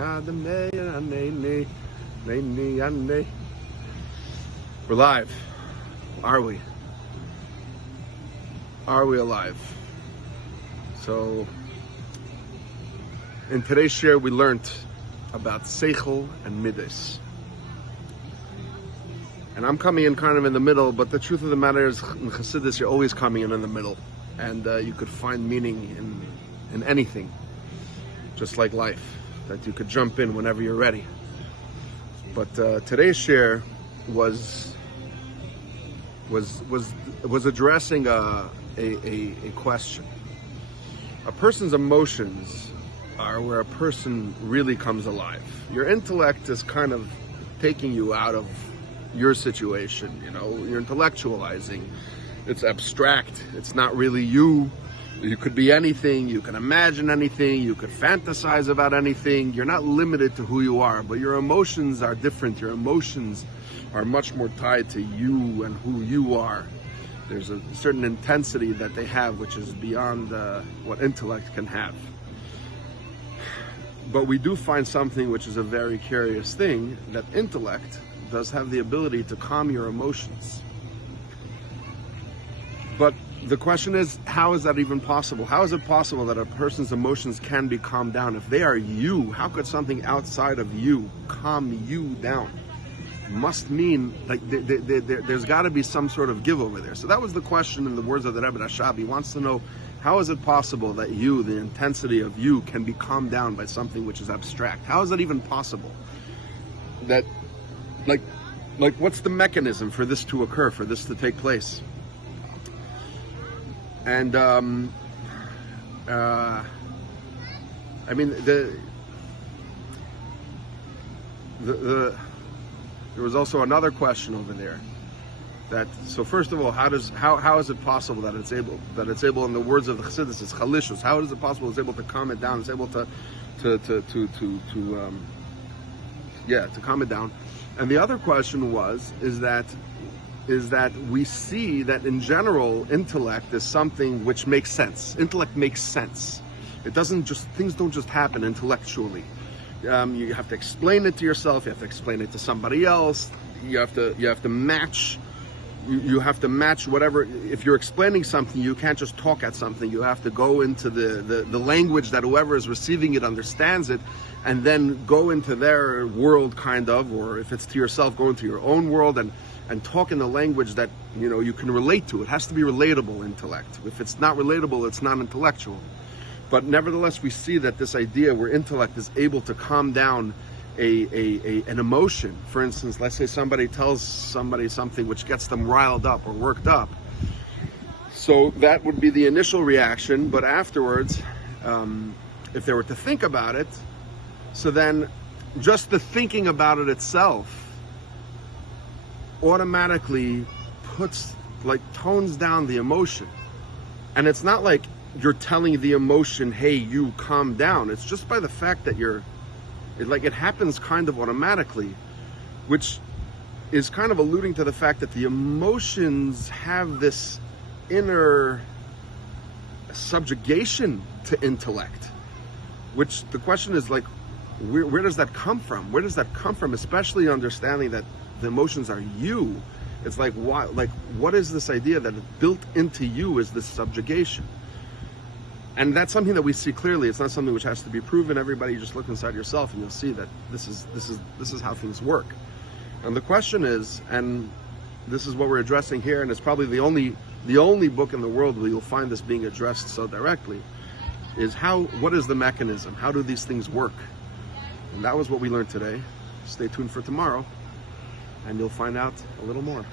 We're live. Are we? Are we alive? So, in today's share, we learned about Seichel and Midas. And I'm coming in kind of in the middle, but the truth of the matter is, in Chassidus, you're always coming in the middle. And you could find meaning in anything, just like life, that you could jump in whenever you're ready. But today's share was addressing a question. A person's emotions are where a person really comes alive. Your intellect is kind of taking you out of your situation, you're intellectualizing. It's abstract. It's not really you. You could be anything. You can imagine anything. You could fantasize about anything. You're not limited to who you are, but your emotions are different. Your emotions are much more tied to you and who you are. There's a certain intensity that they have, which is beyond what intellect can have. But we do find something which is a very curious thing, that intellect does have the ability to calm your emotions. But the question is, how is that even possible? How is it possible that a person's emotions can be calmed down? If they are you, how could something outside of you calm you down? It must mean like there's got to be some sort of give over there. So that was the question in the words of the Rebbe Rashab. He wants to know, how is it possible that you, the intensity of you, can be calmed down by something which is abstract? How is that even possible? That, like what's the mechanism for this to occur, for this to take place? And I mean, there was also another question over there. So first of all, how is it possible that it's able, in the words of the Chassidus, it's chalishus? How is it possible it's able to calm it down? It's able to calm it down. And the other question is that we see that in general, intellect is something which makes sense. Intellect makes sense. Things don't just happen intellectually. You have to explain it to yourself. You have to explain it to somebody else. You have to match. You have to match whatever. If you're explaining something, you can't just talk at something. You have to go into the language that whoever is receiving it understands it, and then go into their world, kind of, or if it's to yourself, go into your own world and talk in the language that you can relate to. It has to be relatable intellect. If it's not relatable, it's not intellectual. But nevertheless, we see that this idea where intellect is able to calm down an emotion. For instance, let's say somebody tells somebody something which gets them riled up or worked up. So that would be the initial reaction, but afterwards, if they were to think about it, so then just the thinking about it itself automatically tones down the emotion. And it's not like you're telling the emotion, hey, you calm down. It's just by the fact that it happens kind of automatically, which is kind of alluding to the fact that the emotions have this inner subjugation to intellect, which the question is where does that come from? Where does that come from? Especially understanding that the emotions are you. It's what is this idea that built into you is this subjugation? And that's something that we see clearly. It's not something which has to be proven. Everybody, just look inside yourself and you'll see that this is how things work. And the question is, and this is what we're addressing here, and it's probably the only book in the world where you'll find this being addressed so directly, is what is the mechanism? How do these things work? And that was what we learned today. Stay tuned for tomorrow, and you'll find out a little more.